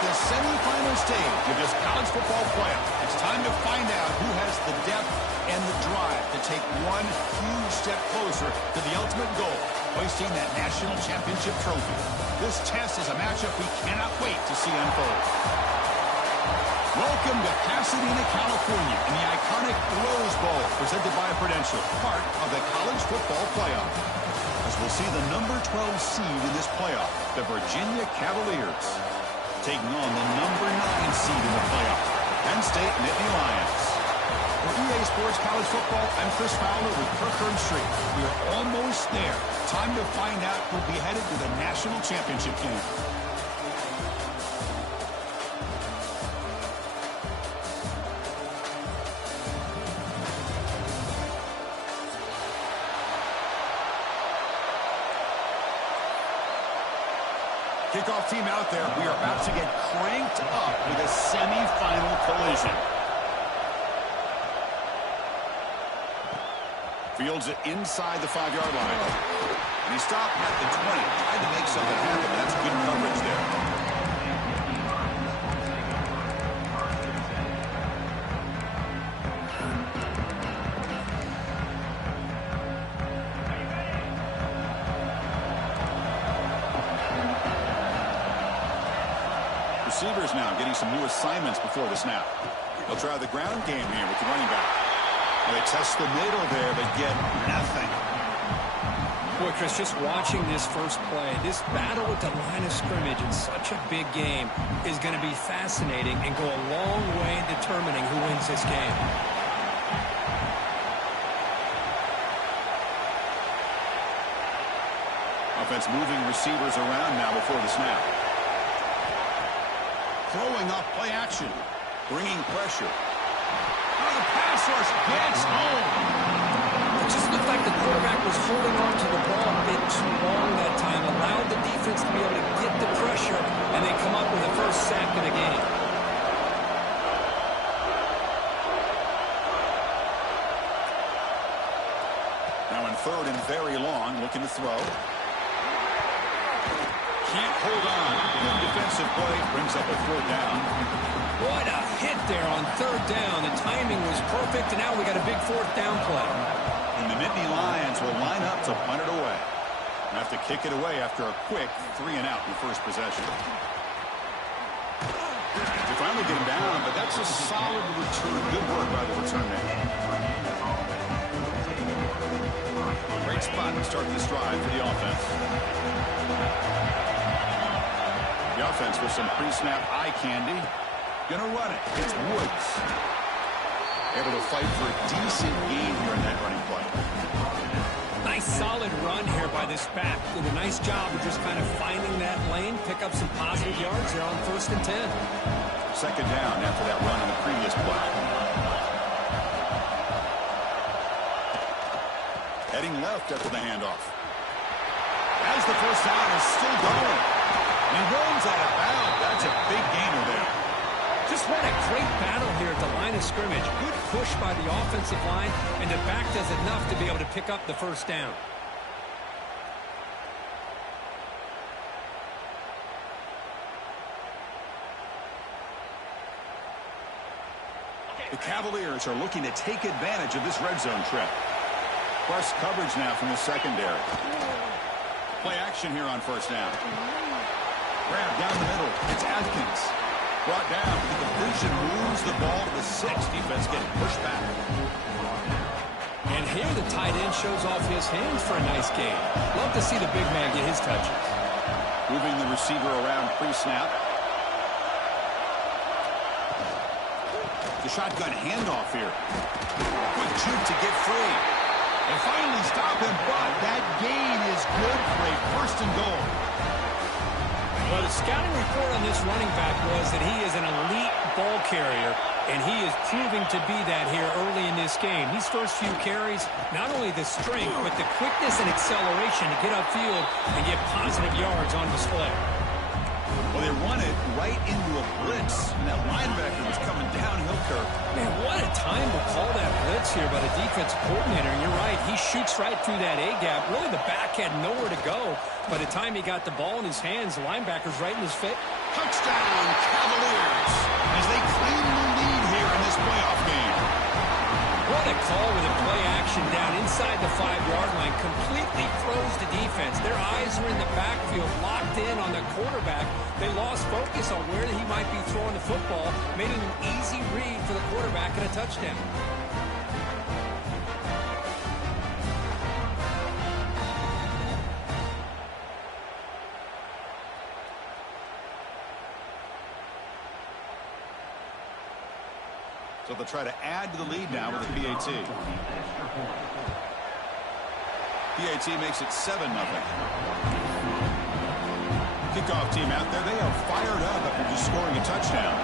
the semifinal stage of this college football playoff. It's time to find out who has the depth and the drive to take one huge step closer to the ultimate goal, hoisting that national championship trophy. This test is a matchup we cannot wait to see unfold. Welcome to Pasadena, California, in the iconic Rose Bowl, presented by Prudential, part of the college football playoff. As we'll see the number 12 seed in this playoff, the Virginia Cavaliers, taking on the number 9 seed in the playoff, Penn State Nittany Lions. For EA Sports College Football, I'm Chris Fowler with Kirk Herbstreit. We are almost there. Time to find out who'll be headed to the national championship game. Kickoff team out there. We are about to get cranked up with a semifinal collision. Fields it inside the 5-yard line. And he stopped at the 20. Tried to make something happen. That's good coverage there. Receivers now getting some new assignments before the snap. They'll try the ground game here with the running back. Well, they test the middle there, but get nothing. Boy, Chris, just watching this first play, this battle at the line of scrimmage in such a big game is going to be fascinating and go a long way in determining who wins this game. Offense moving receivers around now before the snap. Throwing up play action, bringing pressure. Oh, the pass rush gets home. It just looked like the quarterback was holding on to the ball a bit too long that time, allowed the defense to be able to get the pressure, and they come up with the first sack of the game. Now in third and very long, looking to throw. Can't hold on. The defensive play brings up a 4th down. What a hit there on 3rd down. The timing was perfect, and now we got a big 4th down play. And the Nittany Lions will line up to punt it away. They have to kick it away after a quick 3-and-out in the first possession. They finally get him down, but that's a solid return. Good work by the return man. Great spot to start this drive for the offense. The offense with some pre-snap eye candy. Gonna run it. It's Woods. Able to fight for a decent gain here in that running play. Nice solid run here by this back. Did a nice job of just kind of finding that lane, pick up some positive yards there on 1st and 10. 2nd down after that run in the previous play. Heading left after the handoff. As the first down is still going. He runs out of bounds. That's a big gainer there. Just what a great battle here at the line of scrimmage. Good push by the offensive line, and the back does enough to be able to pick up the first down. The Cavaliers are looking to take advantage of this red zone trip. Press coverage now from the secondary. Play action here on 1st down. Grab down the middle. It's Atkins. Brought down. The division moves the ball to the 6. Defense getting pushed back. And here the tight end shows off his hands for a nice game. Love to see the big man get his touches. Moving the receiver around pre-snap. The shotgun handoff here. Quick juke to get free. They finally stop him, but that gain is good for a 1st and goal. Well, the scouting report on this running back was that he is an elite ball carrier, and he is proving to be that here early in this game. These first few carries, not only the strength, but the quickness and acceleration to get upfield and get positive yards on display. Well, they run it right into a blitz, and that linebacker was coming downhill, Kirk. Man, what a time to call that blitz here by the defense coordinator. And you're right, he shoots right through that A-gap. Really, the back had nowhere to go. By the time he got the ball in his hands, the linebacker's right in his face. Touchdown, Cavaliers, as they claim the lead here in this playoff game. What a call with a play action down inside the 5-yard line. Completely froze the defense. Their eyes were in the backfield, locked in on the quarterback. They lost focus on where he might be throwing the football, made it an easy read for the quarterback and a touchdown. So they'll try to add to the lead now with the PAT. PAT makes it 7-0. Kickoff team out there. They are fired up after just scoring a touchdown.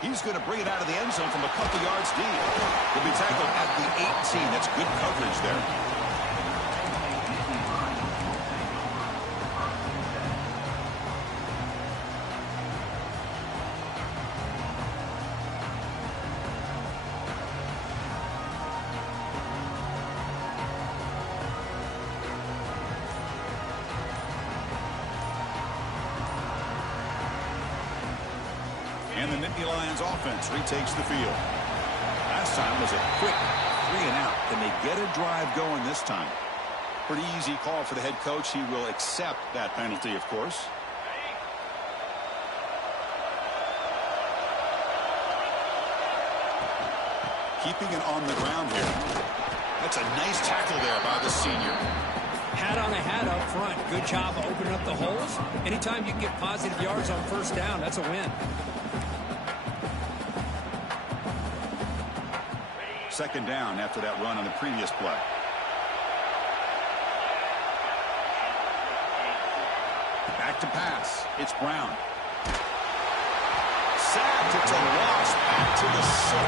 He's going to bring it out of the end zone from a couple yards deep. He'll be tackled at the 18. That's good coverage there. And the Nittany Lions offense retakes the field. Last time was a quick 3-and-out. Can they get a drive going this time? Pretty easy call for the head coach. He will accept that penalty, of course. Keeping it on the ground here. That's a nice tackle there by the senior. Hat on a hat up front. Good job of opening up the holes. Anytime you can get positive yards on first down, that's a win. Second down after that run on the previous play. Back to pass. It's Brown. Sacked. It's a loss. Back to the 6.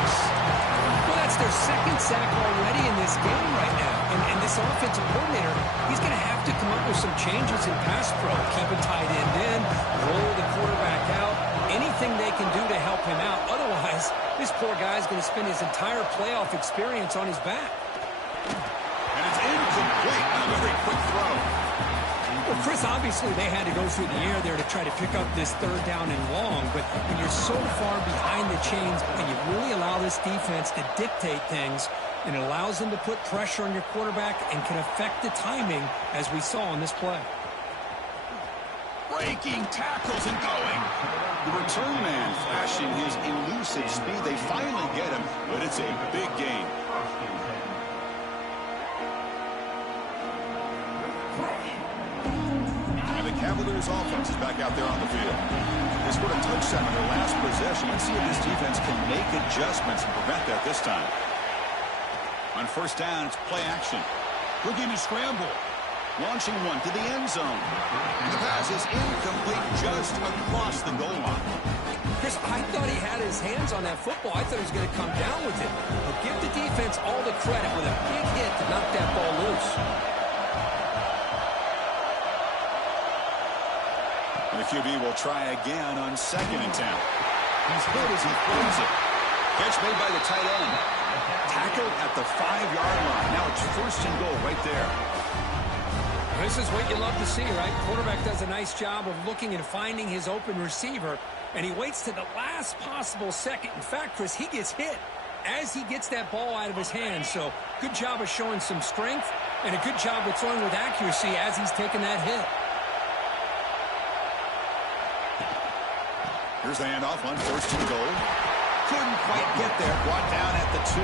Well, that's their second sack already in this game right now. And this offensive coordinator, he's going to have to come up with some changes in pass pro. Keep a tight end in, roll the quarterback out, anything they can do to help him out. Otherwise, this poor guy's going to spend his entire playoff experience on his back. And it's incomplete. A very quick throw. Well, Chris, obviously they had to go through the air there to try to pick up this third down and long, but when you're so far behind the chains and you really allow this defense to dictate things, and it allows them to put pressure on your quarterback and can affect the timing, as we saw on this play. Breaking tackles and going. The return man flashing his elusive speed. They finally get him, but it's a big gain. And the Cavaliers offense is back out there on the field. They scored a touchdown on their last possession. Let's see if this defense can make adjustments and prevent that this time. On first down, it's play action. Looking to scramble. Launching one to the end zone. The pass is incomplete just across the goal line. Chris, I thought he had his hands on that football. I thought he was going to come down with it. But give the defense all the credit with a big hit to knock that ball loose. And the QB will try again on 2nd and 10. He's hit as he throws it. Catch made by the tight end. Tackled at the 5-yard line. Now it's 1st and goal right there. This is what you love to see, right? Quarterback does a nice job of looking and finding his open receiver, and he waits to the last possible second. In fact, Chris, he gets hit as he gets that ball out of his hands. So good job of showing some strength and a good job of throwing with accuracy as he's taking that hit. Here's the handoff on 1st and goal. Couldn't quite get there. Brought down at the 2.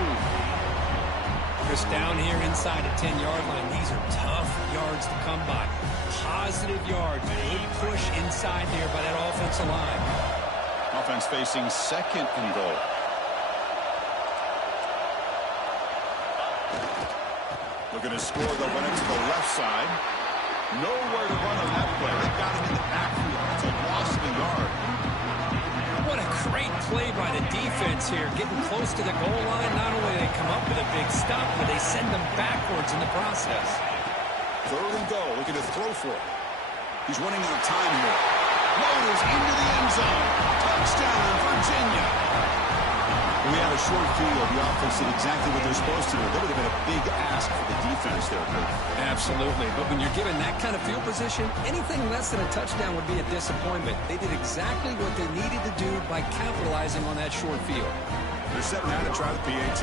Chris, down here inside the 10-yard line, these are tough yards to come by. Positive yards. Good push inside there by that offensive line. Offense facing 2nd and goal. Looking to score, they'll run it to the left side. Nowhere to run on that play. They got him in the backfield. It's a loss of a yard. What a great play by the defense here. Getting close to the goal line. Not only do they come up with a big stop, but they send them backwards in the process. 3rd and goal. Looking to throw for it. He's running out of time here. Motors into the end zone. Touchdown, Virginia. We had a short field. The offense did exactly what they're supposed to do. That would have been a big ask for the defense there, Kurt. Absolutely. But when you're given that kind of field position, anything less than a touchdown would be a disappointment. They did exactly what they needed to do by capitalizing on that short field. They're set now to try the PAT.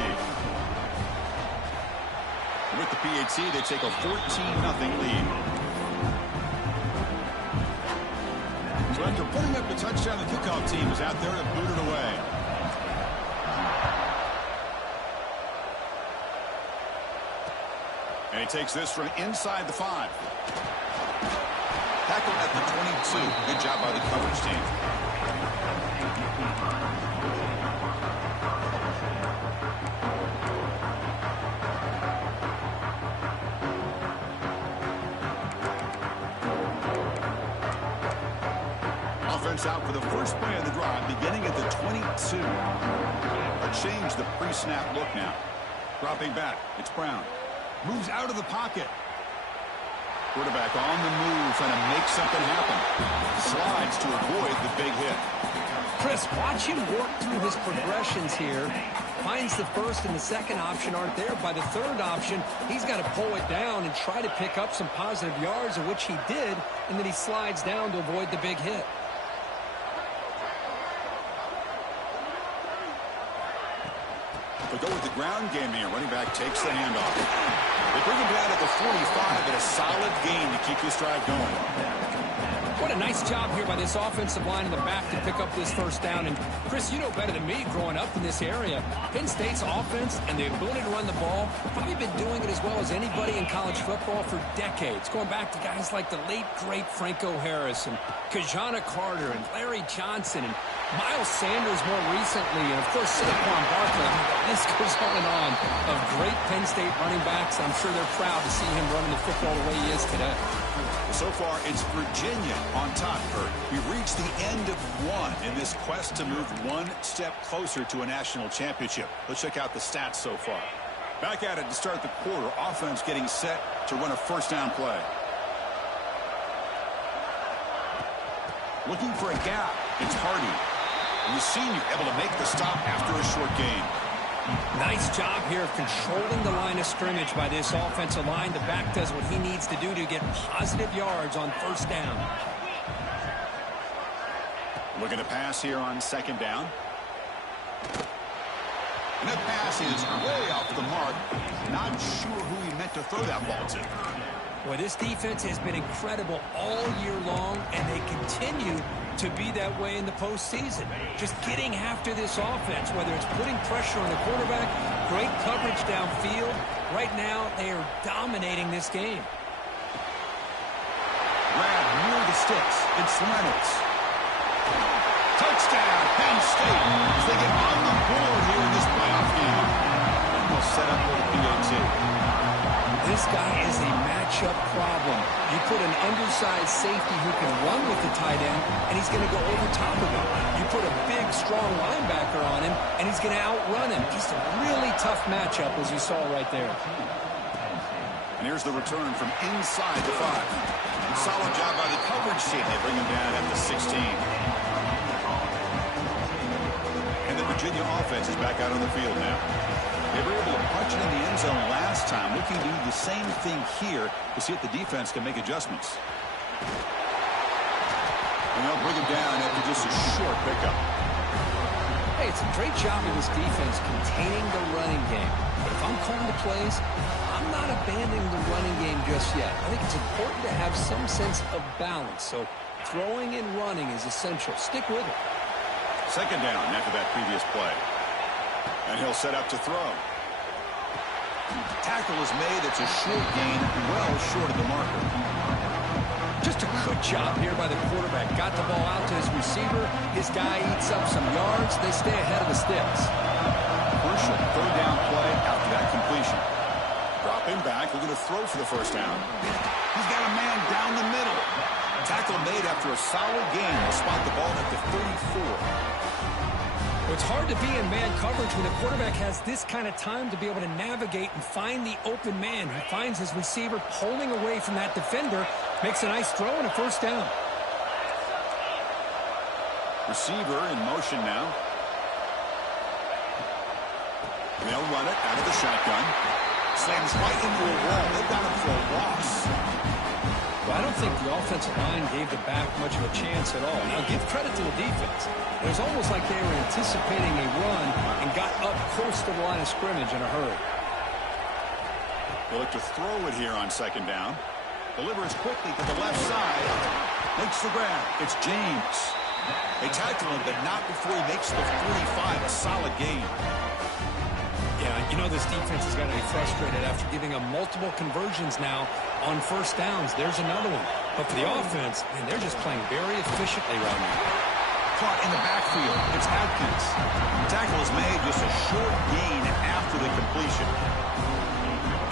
With the PAT, they take a 14-0 lead. So after putting up the touchdown, the kickoff team is out there to boot it away. And he takes this from inside the 5. Tackle at the 22. Good job by the coverage team. Offense out for the first play of the drive, beginning at the 22. A change the pre-snap look now. Dropping back, it's Brown. Moves out of the pocket. Quarterback on the move, trying to make something happen. Slides to avoid the big hit. Chris, watch him work through his progressions here. Finds the first and the second option aren't there. By the third option, he's got to pull it down and try to pick up some positive yards, of which he did, and then he slides down to avoid the big hit. But go with the ground game here. Running back takes the handoff. They bring him down at the 45, but a solid gain to keep this drive going. What a nice job here by this offensive line in the back to pick up this first down. And, Chris, you know better than me growing up in this area. Penn State's offense and the ability to run the ball, probably been doing it as well as anybody in college football for decades, going back to guys like the late, great Franco Harris and Kajana Carter and Larry Johnson and Miles Sanders more recently, and, of course, Saquon Barkley. I mean, the list goes on of great Penn State running backs. I'm sure they're proud to see him running the football the way he is today. So far, it's Virginia on top, Kurt. We've reached the end of one in this quest to move one step closer to a national championship. Let's check out the stats so far. Back at it to start the quarter. Offense getting set to run a first down play. Looking for a gap. It's Hardy. And the senior able to make the stop after a short gain. Nice job here of controlling the line of scrimmage by this offensive line. The back does what he needs to do to get positive yards on first down. Looking to pass here on second down. And that pass is way off the mark. Not sure who he meant to throw that ball to. Boy, this defense has been incredible all year long, and they continue to be that way in the postseason. Just getting after this offense, whether it's putting pressure on the quarterback, great coverage downfield. Right now, they are dominating this game. Grab near the sticks. It's Lennox. Touchdown, Penn State, as they get on the board here in this playoff game. And they'll set up with a PAT. This guy is a matchup problem. You put an undersized safety who can run with the tight end, and he's going to go over top of him. You put a big, strong linebacker on him, and he's going to outrun him. Just a really tough matchup, as you saw right there. And here's the return from inside the 5. Solid job by the coverage team. They bring him down at the 16. And the Virginia offense is back out on the field now. They were able to punch it in the end zone last time. Looking to do the same thing here to see if the defense can make adjustments. And they'll bring him down after just a short pickup. Hey, it's a great job of this defense containing the running game. But if I'm calling the plays, I'm not abandoning the running game just yet. I think it's important to have some sense of balance. So throwing and running is essential. Stick with it. Second down after that previous play. And he'll set up to throw. Tackle is made. It's a short gain, well short of the marker. Just a good job here by the quarterback. Got the ball out to his receiver. His guy eats up some yards. They stay ahead of the sticks. Crucial third down play after that completion. Dropping back, looking to throw for the first down. He's got a man down the middle. Tackle made after a solid gain. He'll spot the ball at the 34. It's hard to be in man coverage when the quarterback has this kind of time to be able to navigate and find the open man. He finds his receiver pulling away from that defender, makes a nice throw and a first down. Receiver in motion now. They'll run it out of the shotgun. Slams right into a wall. They've got him for a loss. Well, I don't think the offensive line gave the back much of a chance at all. Now, give credit to the defense. It was almost like they were anticipating a run and got up close to the line of scrimmage in a hurry. They look to throw it here on second down. Delivers quickly to the left side. Makes the grab. It's James. They tackle him, but not before he makes the 45. A solid gain. Yeah, you know this defense has got to be frustrated after giving them multiple conversions now on first downs. There's another one. But for the offense, man, they're just playing very efficiently right now. Caught in the backfield. It's Atkins. The tackle is made, just a short gain after the completion.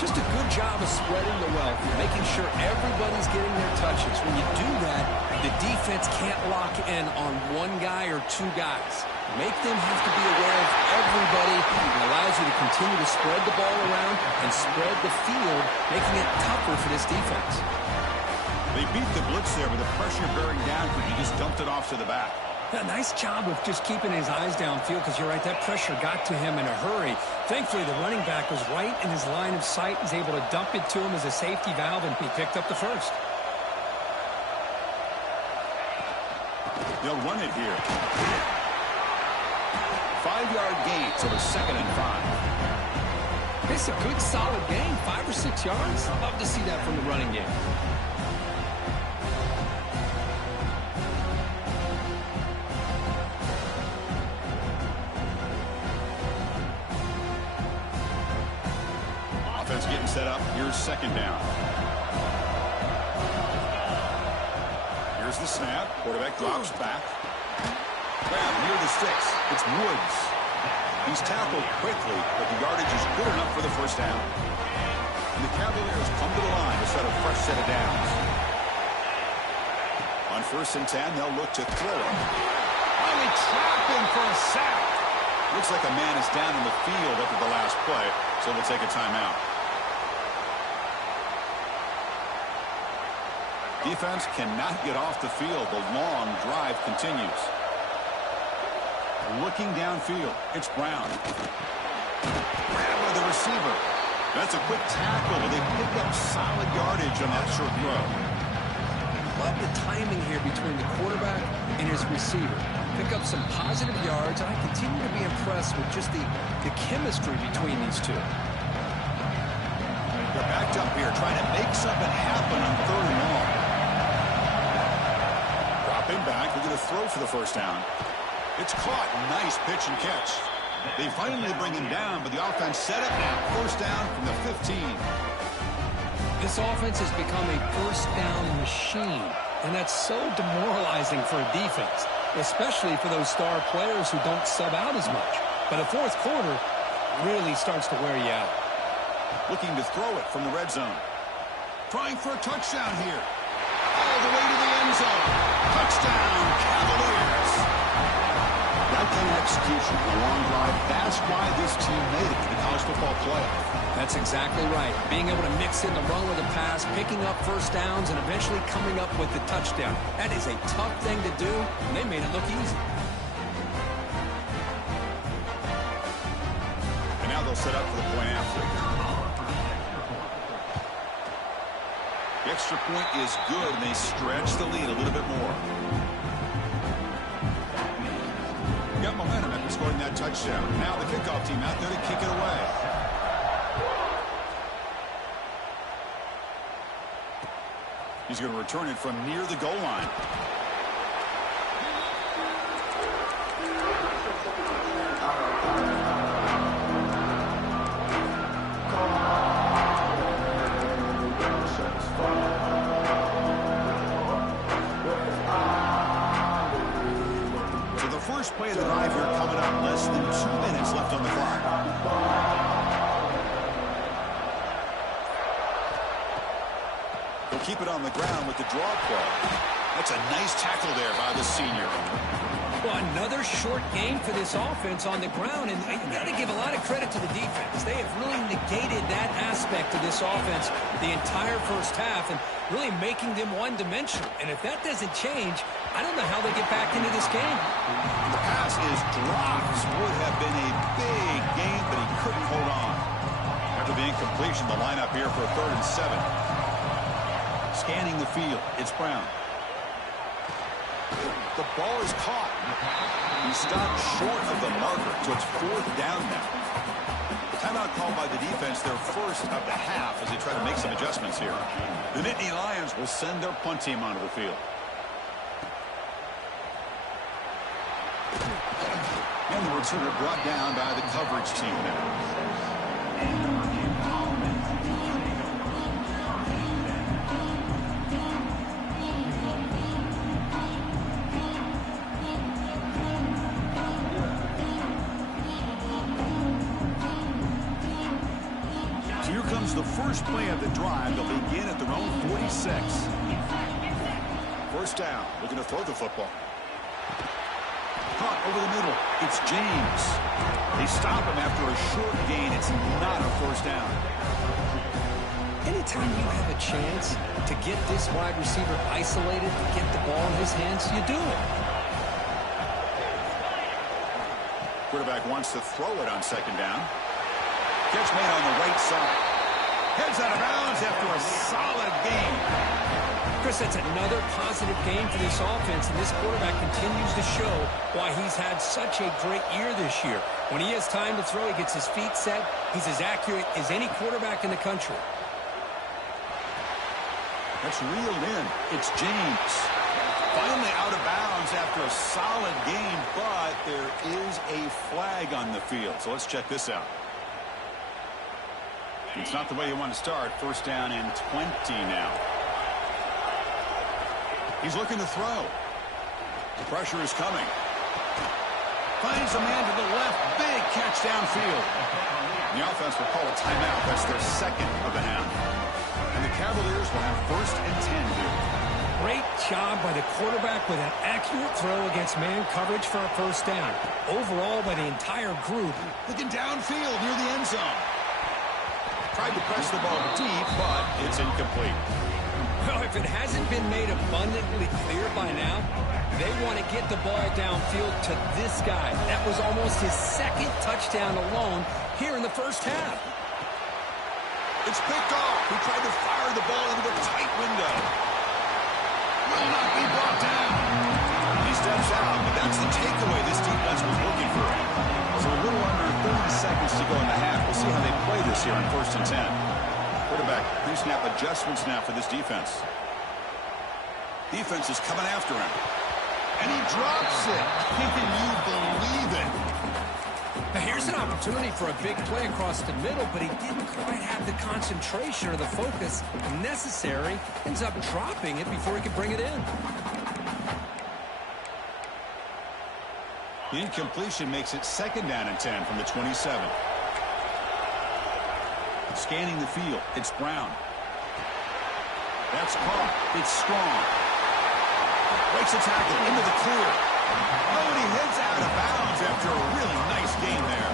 Just a good job of spreading the wealth, making sure everybody's getting their touches. When you do that, the defense can't lock in on one guy or two guys. Make them have to be aware of everybody. It allows you to continue to spread the ball around and spread the field, making it tougher for this defense. They beat the blitz there with the pressure bearing down, but he just dumped it off to the back. A nice job of just keeping his eyes downfield, because you're right, that pressure got to him in a hurry. Thankfully, the running back was right in his line of sight. He's able to dump it to him as a safety valve, and he picked up the first. They'll run it here. 5-yard gain, so it's 2nd and 5. It's a good, solid gain, 5 or 6 yards. Love to see that from the running game. Offense getting set up. Here's second down. Here's the snap. Quarterback drops back. Grab near the sticks. It's Woods. He's tackled quickly, but the yardage is good enough for the first down. And the Cavaliers come to the line to set a fresh set of downs. On 1st and 10, they'll look to throw it. Oh, they trap him for a sack. Looks like a man is down in the field after the last play, so they'll take a timeout. Defense cannot get off the field. The long drive continues. Looking downfield, it's Brown. Grabbed by the receiver. That's a quick tackle, but they pick up solid yardage on that short throw. Love the timing here between the quarterback and his receiver. Pick up some positive yards, and I continue to be impressed with just the chemistry between these two. They're backed up here, trying to make something happen on 3rd and long. Dropping back, they're going to throw for the first down. It's caught. Nice pitch and catch. They finally bring him down, but the offense set it now. First down from the 15. This offense has become a first down machine, and that's so demoralizing for a defense, especially for those star players who don't sub out as much. But a fourth quarter really starts to wear you out. Looking to throw it from the red zone. Trying for a touchdown here. All the way to the end zone. Touchdown, Cavaliers. That kind of execution, a long drive, that's why this team made it to the college football playoff. That's exactly right. Being able to mix in the run with the pass, picking up first downs, and eventually coming up with the touchdown. That is a tough thing to do, and they made it look easy. And now they'll set up for the point after. The extra point is good, and they stretch the lead a little bit more. Got momentum after scoring that touchdown. Now the kickoff team out there to kick it away. He's going to return it from near the goal line. So the first play of the drive here coming up. Less than 2 minutes left on the clock. They'll keep it on the ground with the draw play. That's a nice tackle there by the senior. Well, another short game for this offense on the ground, and you got to give a lot of credit to the defense. They have really negated that aspect of this offense the entire first half and really making them one-dimensional. And if that doesn't change, I don't know how they get back into this game. The pass is dropped. Would have been a big game, but he couldn't hold on. After the incompletion, the lineup here for a 3rd and 7. Scanning the field, it's Brown. The ball is caught. He stopped short of the marker, so it's 4th down now. Timeout called by the defense, their first of the half, as they try to make some adjustments here. The Nittany Lions will send their punt team onto the field. And the returner brought down by the coverage team now. The first play of the drive. They'll begin at their own 46. First down. Looking to throw the football. Caught over the middle. It's James. They stop him after a short gain. It's not a first down. Anytime you have a chance to get this wide receiver isolated, to get the ball in his hands, you do it. Quarterback wants to throw it on 2nd down. Catch made on the right side. Heads out of bounds after a solid game. Chris, that's another positive game for this offense, and this quarterback continues to show why he's had such a great year this year. When he has time to throw, he gets his feet set. He's as accurate as any quarterback in the country. That's reeled in. It's James. Finally out of bounds after a solid game, but there is a flag on the field. So let's check this out. It's not the way you want to start. First down and 20 now. He's looking to throw. The pressure is coming. Finds a man to the left. Big catch downfield. The offense will call a timeout. That's their 2nd of the half. And the Cavaliers will have 1st and 10 here. Great job by the quarterback with an accurate throw against man coverage for a first down. Overall, by the entire group. Looking downfield near the end zone. Tried to press the ball deep, but it's incomplete. Well, if it hasn't been made abundantly clear by now, they want to get the ball downfield to this guy. That was almost his 2nd touchdown alone here in the first half. It's picked off. He tried to fire the ball into a tight window. Will not be brought down. He steps out, but that's the takeaway this defense was looking for. So a little under 30 seconds to go in the half. We'll see how they play this here on 1st and 10. Quarterback, pre-snap adjustments now for this defense. Defense is coming after him. And he drops it. Can you believe it? Now here's an opportunity for a big play across the middle, but he didn't quite have the concentration or the focus necessary. Ends up dropping it before he could bring it in. The incompletion makes it 2nd down and 10 from the 27. Scanning the field, it's Brown. That's caught. It's Strong. Breaks a tackle into the clear. Oh, and he heads out of bounds after a really nice game there.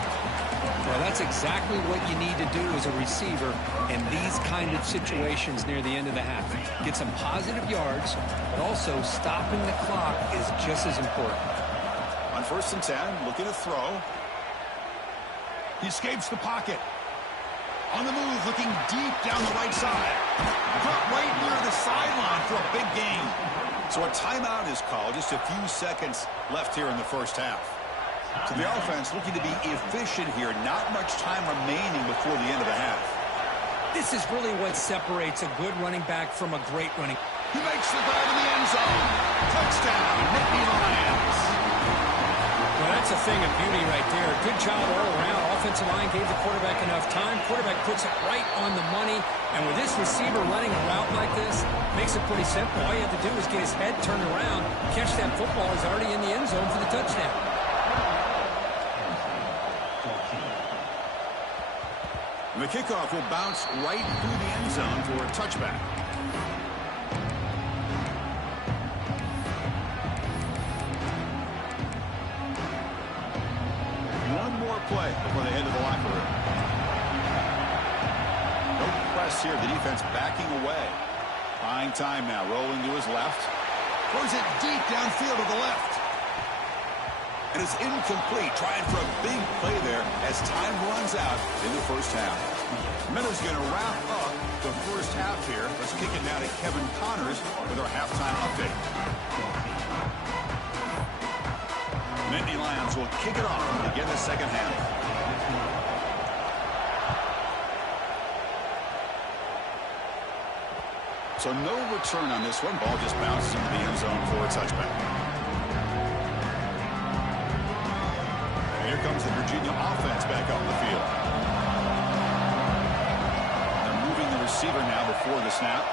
Well, that's exactly what you need to do as a receiver in these kind of situations near the end of the half. Get some positive yards, but also stopping the clock is just as important. On 1st and 10, looking to throw. He escapes the pocket. On the move, looking deep down the right side. Caught right near the sideline for a big gain. So a timeout is called. Just a few seconds left here in the first half. So the offense looking to be efficient here. Not much time remaining before the end of the half. This is really what separates a good running back from a great running. He makes the grab in the end zone. Touchdown, Nittany Lions. Well, that's a thing of beauty right there. Good job all around. Offensive line gave the quarterback enough time. Quarterback puts it right on the money. And with this receiver running a route like this, makes it pretty simple. All you have to do is get his head turned around, catch that football. He's already in the end zone for the touchdown. The kickoff will bounce right through the end zone for a touchback. this here. The defense backing away. Buying time now. Rolling to his left. Throws it deep downfield to the left. And it's incomplete. Trying for a big play there as time runs out in the first half. Miller's going to wrap up the first half here. Let's kick it now to Kevin Connors with our halftime update. Nittany Lions will kick it off to begin the second half. So no return on this one. Ball just bounces into the end zone for a touchback. And here comes the Virginia offense back on the field. They're moving the receiver now before the snap.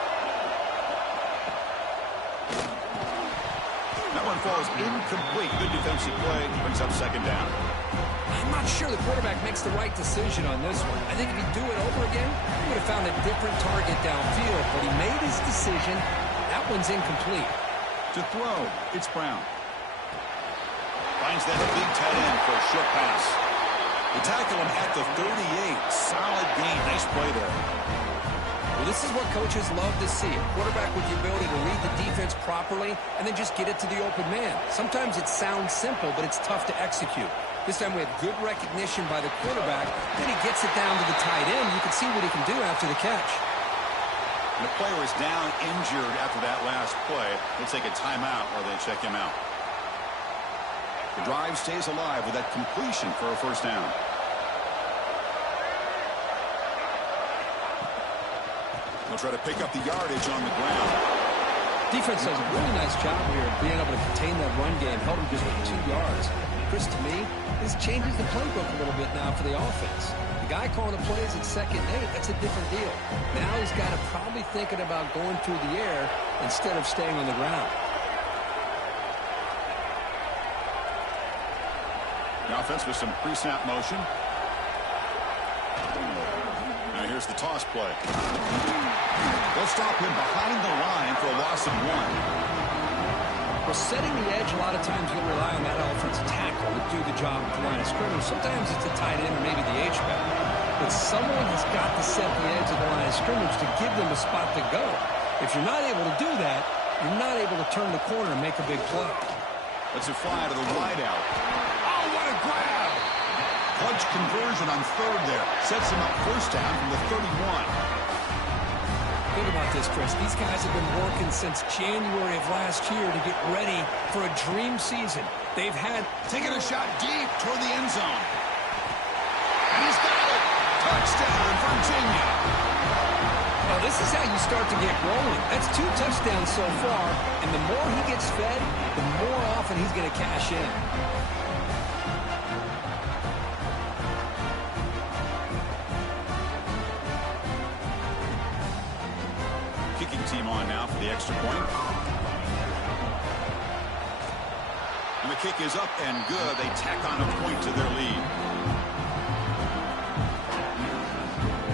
That one falls incomplete. Good defensive play. Brings up second down. I'm not sure the quarterback makes the right decision on this one. I think if he'd do it over again, he would have found a different target downfield. But he made his decision. That one's incomplete. To throw, it's Brown. Finds that big tight end for a short pass. They tackle him at the 38. Solid gain. Nice play there. Well, this is what coaches love to see. A quarterback with the ability to read the defense properly and then just get it to the open man. Sometimes it sounds simple, but it's tough to execute. This time we have good recognition by the quarterback. Then he gets it down to the tight end. You can see what he can do after the catch. And the player is down injured after that last play. They'll take a timeout while they check him out. The drive stays alive with that completion for a first down. They'll try to pick up the yardage on the ground. Defense does a really nice job here of being able to contain that run game. Held him just with 2 yards. Chris, to me, this changes the playbook a little bit now for the offense. The guy calling the plays at 2nd and 8, that's a different deal. Now he's got to probably thinking about going through the air instead of staying on the ground. The offense with some pre-snap motion. Now here's the toss play. They'll stop him behind the line for a loss of 1. Well, setting the edge, a lot of times you'll rely on that offensive tackle to do the job at the line of scrimmage. Sometimes it's a tight end or maybe the H-back. But someone has got to set the edge of the line of scrimmage to give them a spot to go. If you're not able to do that, you're not able to turn the corner and make a big play. Let's fly to the wideout. Oh, what a grab! Clutch conversion on 3rd there. Sets him up first down from the 31. Think about this, Chris. These guys have been working since January of last year to get ready for a dream season. They've had... Taking a shot deep toward the end zone. And he's got it! Touchdown, Virginia! Well, this is how you start to get rolling. That's 2 touchdowns so far, and the more he gets fed, the more often he's going to cash in. Kicking team on now for the extra point. And the kick is up and good. They tack on a point to their lead.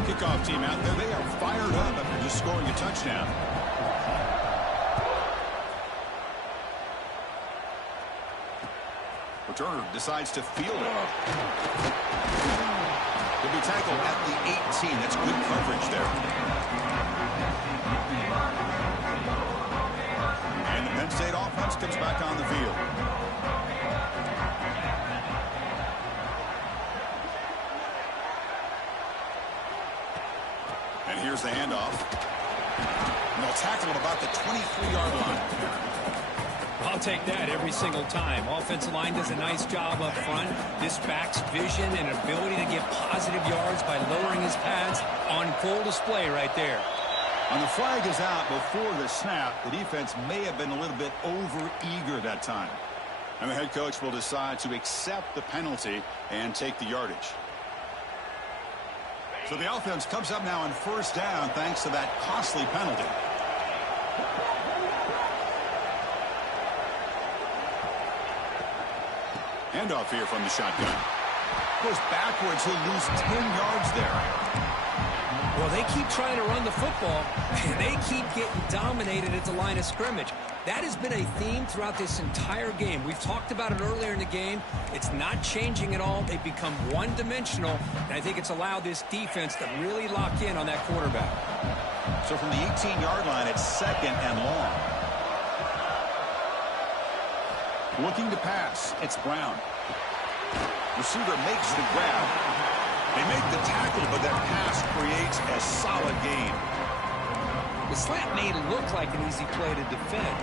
Kickoff team out there. They are fired up after just scoring a touchdown. Returner decides to field it. He'll be tackled at the 18. That's good coverage there. And the Penn State offense comes back on the field. And here's the handoff. And they'll tackle him about the 23-yard line. I'll take that every single time. Offensive line does a nice job up front. This back's vision and ability to get positive yards by lowering his pads on full display right there. And the flag is out before the snap. The defense may have been a little bit over-eager that time. And the head coach will decide to accept the penalty and take the yardage. So the offense comes up now on first down thanks to that costly penalty. Handoff here from the shotgun. Goes backwards. He'll lose 10 yards there. Well, they keep trying to run the football, and they keep getting dominated at the line of scrimmage. That has been a theme throughout this entire game. We've talked about it earlier in the game. It's not changing at all. They've become one-dimensional, and I think it's allowed this defense to really lock in on that quarterback. So from the 18-yard line, it's 2nd and long. Looking to pass, it's Brown. Receiver makes the grab. They make the tackle, but that pass creates a solid gain. The slant may look like an easy play to defend,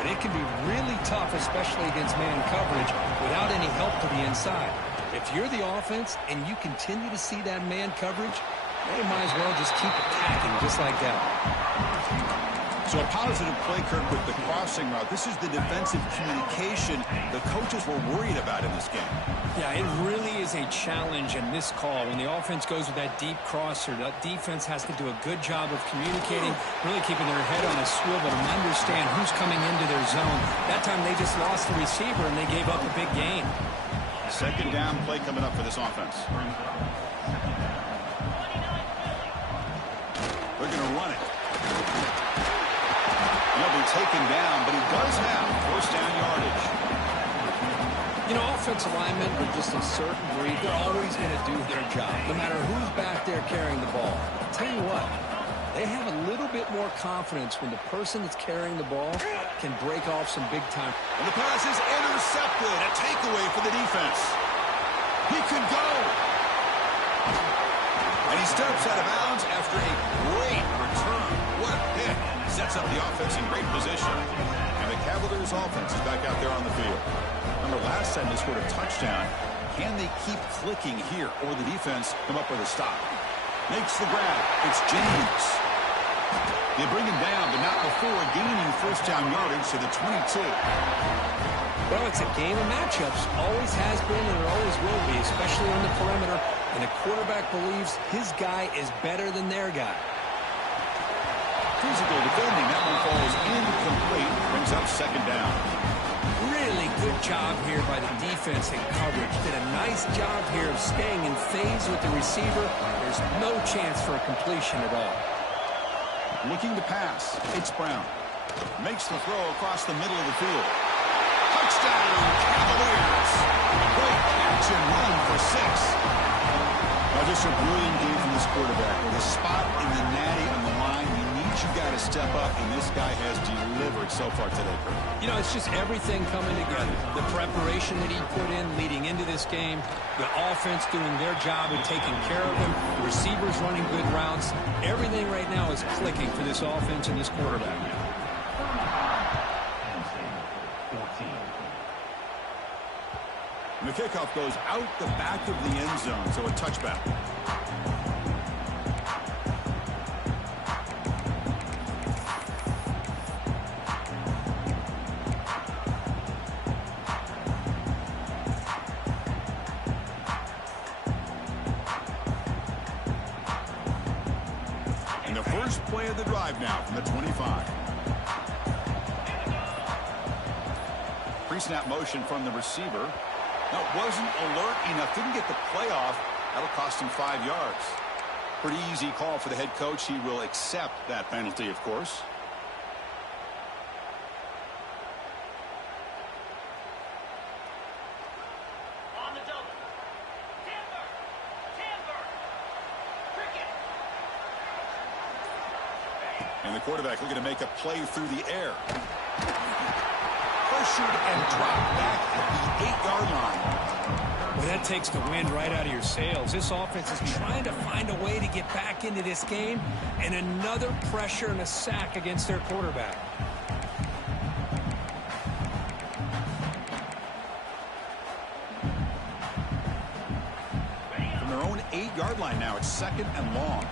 but it can be really tough, especially against man coverage, without any help to the inside. If you're the offense and you continue to see that man coverage, they might as well just keep attacking just like that. So a positive play, Kirk, with the crossing route. This is the defensive communication the coaches were worried about in this game. Yeah, it really is a challenge in this call. When the offense goes with that deep crosser, that defense has to do a good job of communicating, really keeping their head on a swivel and understand who's coming into their zone. That time they just lost the receiver and they gave up a big gain. 2nd down play coming up for this offense. They're going to run it. He'll be taken down, but he does have 1st down yardage. You know, offensive linemen are just a certain breed. They're always going to do their job, no matter who's back there carrying the ball. I'll tell you what, they have a little bit more confidence when the person that's carrying the ball can break off some big time. And the pass is intercepted. A takeaway for the defense. He could go. And he steps out of bounds after a great return. What a pick. Sets up the offense in great position. And the Cavaliers offense is back out there on the field. Remember, last time they scored a touchdown. Can they keep clicking here, or the defense come up with a stop? Makes the grab. It's James. They bring him down, but not before gaining 1st down yardage to the 22. Well, it's a game of matchups. Always has been and it always will be, especially on the perimeter. And the quarterback believes his guy is better than their guy. Physical defending. That one falls incomplete. Brings up 2nd down. Really good job here by the defense in coverage. Did a nice job here of staying in phase with the receiver. There's no chance for a completion at all. Looking to pass. It's Brown. Makes the throw across the middle of the field. Touchdown, Cavaliers. Great catch and run for 6. Just a brilliant game from this quarterback. With a spot in the natty on the line, you need you got to step up, and this guy has delivered so far today, Kurt. You know, it's just everything coming together. The preparation that he put in leading into this game, the offense doing their job and taking care of him, the receivers running good routes. Everything right now is clicking for this offense and this quarterback. And the kickoff goes out the back of the end zone, so a touchback. And the first play of the drive now from the 25. Pre-snap motion from the receiver. No, wasn't alert enough. Didn't get the play off. That'll cost him 5 yards. Pretty easy call for the head coach. He will accept that penalty, of course. On the double. Timber. Cricket. And the quarterback looking to make a play through the air. Pressured and dropped back at the 8-yard line. Well, that takes the wind right out of your sails. This offense is trying to find a way to get back into this game, and another pressure and a sack against their quarterback. From their own 8-yard line now, it's 2nd and long.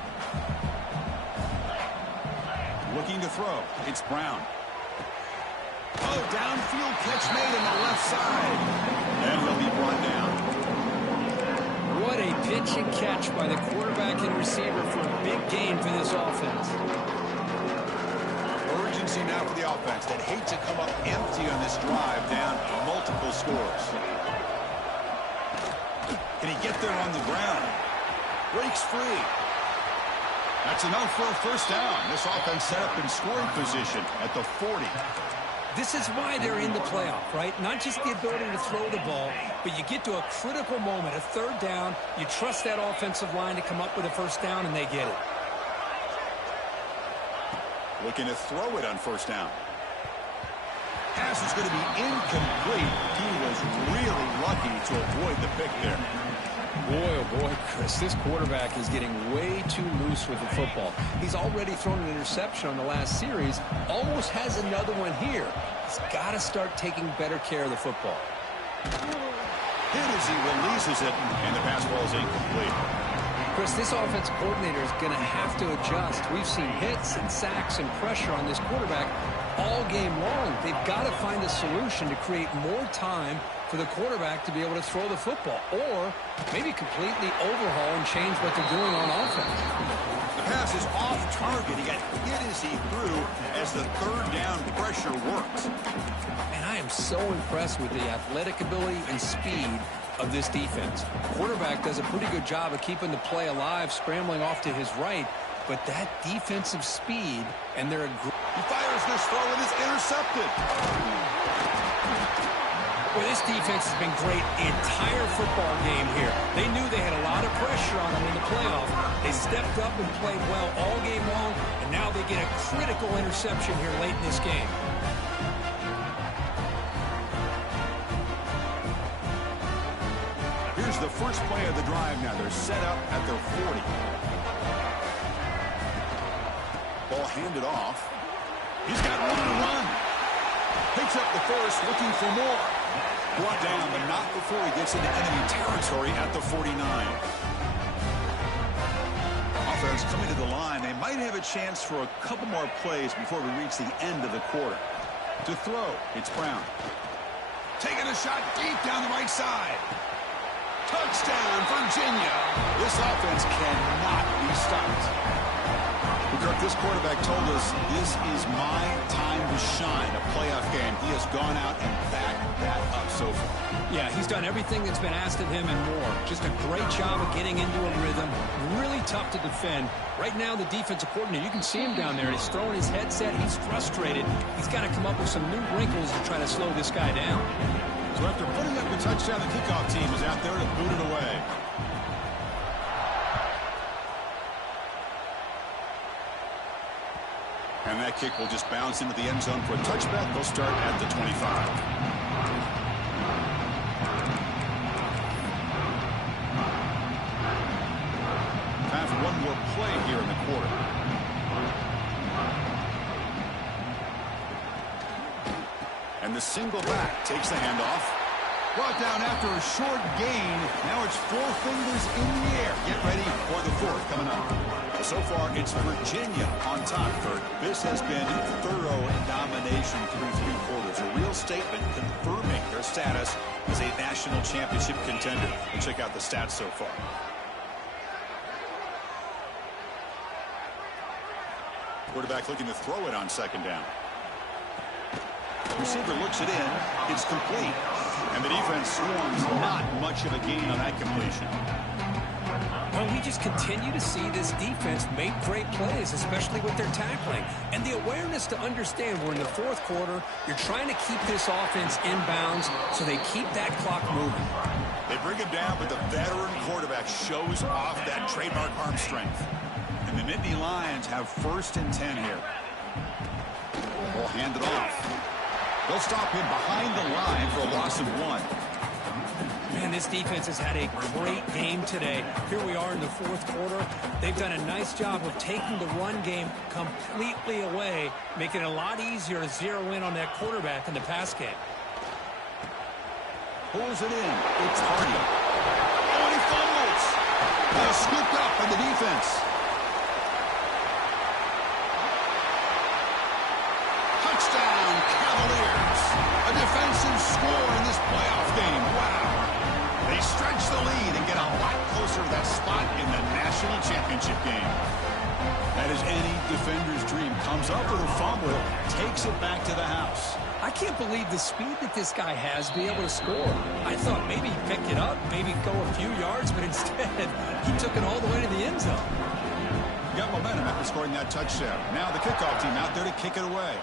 Looking to throw. It's Brown. Oh, downfield catch made on the left side. And he'll be brought down. What a pitch and catch by the quarterback and receiver for a big gain for this offense. Urgency now for the offense that hate to come up empty on this drive, down multiple scores. Can he get there on the ground? Breaks free. That's enough for a first down. This offense set up in scoring position at the 40. This is why they're in the playoff, right? Not just the ability to throw the ball, but you get to a critical moment, a third down. You trust that offensive line to come up with a first down, and they get it. Looking to throw it on first down. Pass is going to be incomplete. He was really lucky to avoid the pick there. Boy, oh boy, Chris, this quarterback is getting way too loose with the football. He's already thrown an interception on the last series, almost has another one here. He's got to start taking better care of the football. Hit as he releases it, and the pass ball is incomplete. Chris, this offense coordinator is going to have to adjust. We've seen hits and sacks and pressure on this quarterback all game long. They've got to find a solution to create more time for the quarterback to be able to throw the football, or maybe completely overhaul and change what they're doing on offense. The pass is off target. He got hit as he threw as the third down pressure works. And I am so impressed with the athletic ability and speed of this defense. Quarterback does a pretty good job of keeping the play alive, scrambling off to his right, but that defensive speed and their he fires this throw and it's intercepted. Well, this defense has been great the entire football game here. They knew they had a lot of pressure on them in the playoff. They stepped up and played well all game long, and now they get a critical interception here late in this game. Here's the first play of the drive now. They're set up at their 40. Ball handed off. He's got room to run. Picks up the first, looking for more. Brought down, but not before he gets into enemy territory at the 49. Offense coming to the line. They might have a chance for a couple more plays before we reach the end of the quarter. To throw, it's Brown. Taking a shot deep down the right side. Touchdown, Virginia. This offense cannot be stopped. Kirk, this quarterback told us this is my time to shine, a playoff game. He has gone out and backed that up so far. Yeah, he's done everything that's been asked of him and more. Just a great job of getting into a rhythm. Really tough to defend. Right now, the defensive coordinator, you can see him down there. He's throwing his headset. He's frustrated. He's got to come up with some new wrinkles to try to slow this guy down. So after putting up the touchdown, the kickoff team is out there to boot it away. And that kick will just bounce into the end zone for a touchback. They'll start at the 25. Time for one more play here in the quarter. And the single back takes the handoff. Brought down after a short gain. Now it's four fingers in the air. Get ready for the fourth coming up. So far, it's Virginia on top, Kurt. This has been thorough domination through three quarters. A real statement confirming their status as a national championship contender. And check out the stats so far. Quarterback looking to throw it on second down. Receiver looks it in. It's complete. And the defense swarms not much of a gain on that completion. Well, we just continue to see this defense make great plays, especially with their tackling. And the awareness to understand we're in the fourth quarter, you're trying to keep this offense in bounds so they keep that clock moving. They bring him down, but the veteran quarterback shows off that trademark arm strength. And the Nittany Lions have 1st and 10 here. Ball handed off. They'll stop him behind the line for a loss of 1. Man, this defense has had a great game today. Here we are in the fourth quarter. They've done a nice job of taking the run game completely away, making it a lot easier to zero in on that quarterback in the pass game. Pulls it in. It's Hardy. Oh, and he fumbles. They're scooped up by the defense. Touchdown, Cavaliers. A defensive score in this playoff game. Wow. They stretch the lead and get a lot closer to that spot in the national championship game. That is any defender's dream. Comes up with a fumble, takes it back to the house. I can't believe the speed that this guy has to be able to score. I thought maybe he'd pick it up, maybe go a few yards, but instead he took it all the way to the end zone. Got momentum after scoring that touchdown. Now the kickoff team out there to kick it away.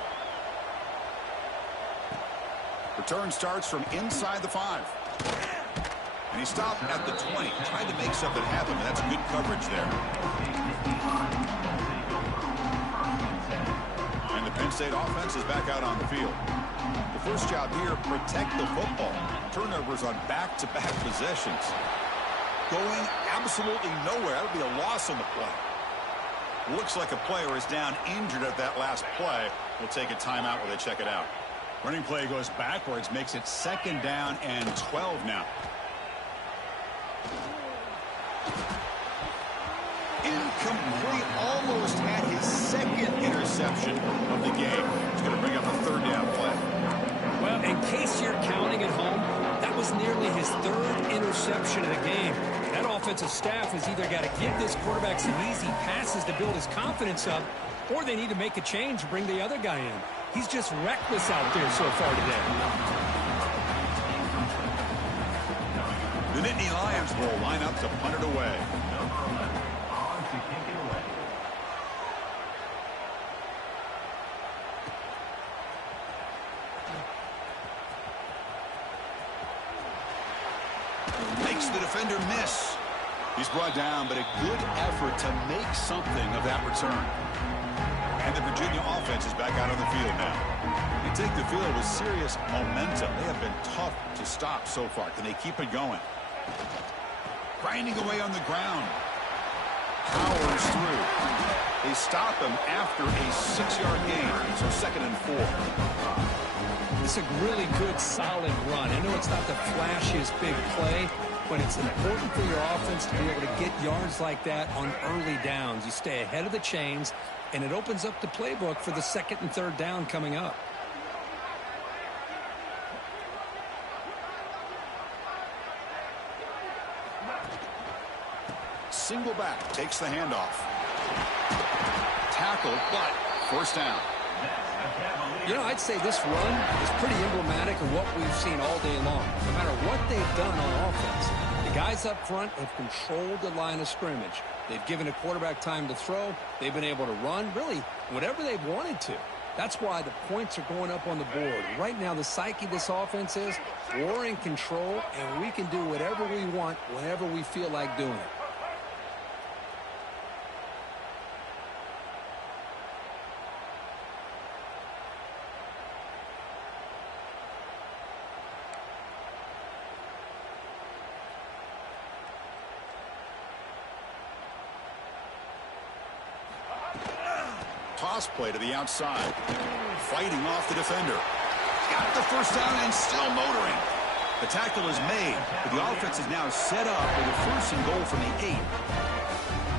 Return starts from inside the 5. And he stopped at the 20. Tried to make something happen, but that's good coverage there. And the Penn State offense is back out on the field. The first job here, protect the football. Turnovers on back-to-back possessions. Going absolutely nowhere. That would be a loss on the play. Looks like a player is down injured at that last play. We'll take a timeout while they check it out. Running play goes backwards, makes it 2nd down and 12 now. Incomplete, almost had his 2nd interception of the game. He's going to bring up a 3rd down play. Well, in case you're counting at home, that was nearly his 3rd interception of the game. That offensive staff has either got to give this quarterback some easy passes to build his confidence up, or they need to make a change and bring the other guy in. He's just reckless out there so far today. The Nittany Lions will line up to punt it away. Makes the defender miss. He's brought down, but a good effort to make something of that return. And the Virginia offense is back out on the field now. They take the field with serious momentum. They have been tough to stop so far. Can they keep it going? Grinding away on the ground. Powers through. They stop him after a 6-yard gain. So 2nd and 4. It's a really good, solid run. I know it's not the flashiest big play, but it's important for your offense to be able to get yards like that on early downs. You stay ahead of the chains, and it opens up the playbook for the 2nd and 3rd down coming up. Single back, takes the handoff. Tackled, but 1st down. You know, I'd say this run is pretty emblematic of what we've seen all day long. No matter what they've done on offense, the guys up front have controlled the line of scrimmage. They've given a quarterback time to throw. They've been able to run, really, whatever they've wanted to. That's why the points are going up on the board. Right now, the psyche of this offense is we're in control, and we can do whatever we want whenever we feel like doing it. Toss play to the outside. Fighting off the defender. Got the 1st down and still motoring. The tackle is made, but the offense is now set up with a 1st and goal from the 8.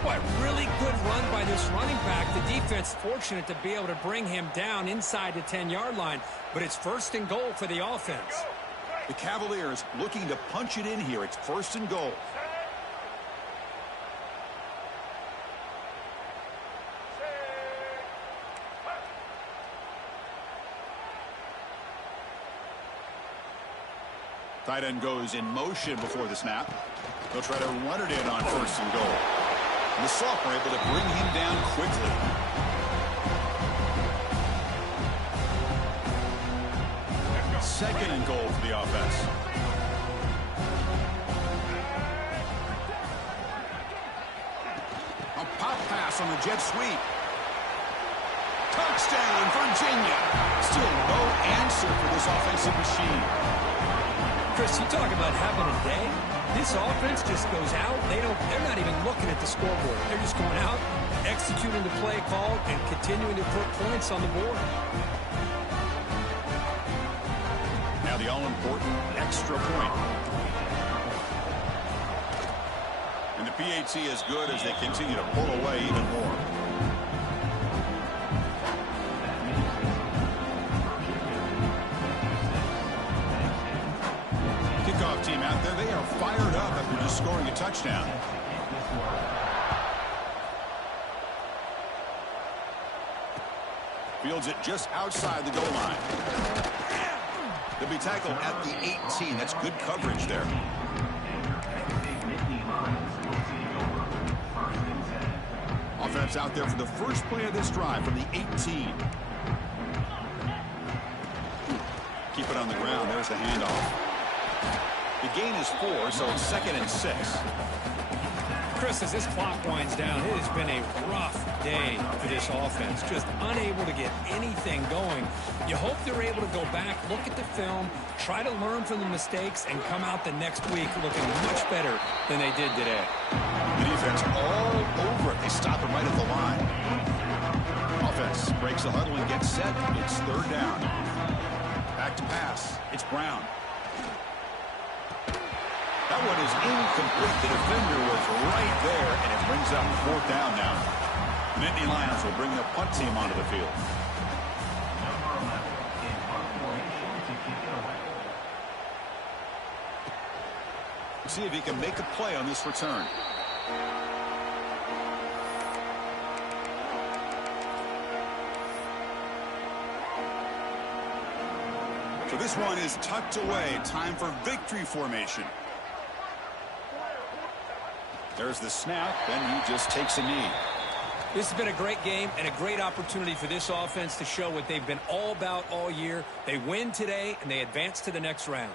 Boy, really good run by this running back. The defense fortunate to be able to bring him down inside the 10-yard line, but it's 1st and goal for the offense. The Cavaliers looking to punch it in here. It's 1st and goal. Tight end goes in motion before the snap. They'll try to run it in on 1st and goal. And the sophomore able to bring him down quickly. 2nd and goal for the offense. A pop pass on the jet sweep. Touchdown, Virginia. Still no answer for this offensive machine. Chris, you talk about having a day. This offense just goes out. They're not even looking at the scoreboard. They're just going out, executing the play call, and continuing to put points on the board. Now the all-important extra point. And the PAT is good as they continue to pull away even more. Kickoff team out there, they are fired up after just scoring a touchdown. Fields it just outside the goal line. They'll be tackled at the 18. That's good coverage there. offense out there for the first play of this drive from the 18. Keep it on the ground. There's the handoff. The gain is 4, so it's 2nd and 6. Chris, as this clock winds down, it has been a rough day for this offense. Just unable to get anything going. You hope they're able to go back, look at the film, try to learn from the mistakes, and come out the next week looking much better than they did today. The defense all over it. They stop him right at the line. Offense breaks the huddle and gets set. It's 3rd down. Back to pass. It's Brown. That one is incomplete. The defender was right there, and it brings up 4th down now. Nittany Lions will bring the punt team onto the field. See if he can make a play on this return. So this one is tucked away. Time for victory formation. There's the snap, and he just takes a knee. This has been a great game and a great opportunity for this offense to show what they've been all about all year. They win today, and they advance to the next round.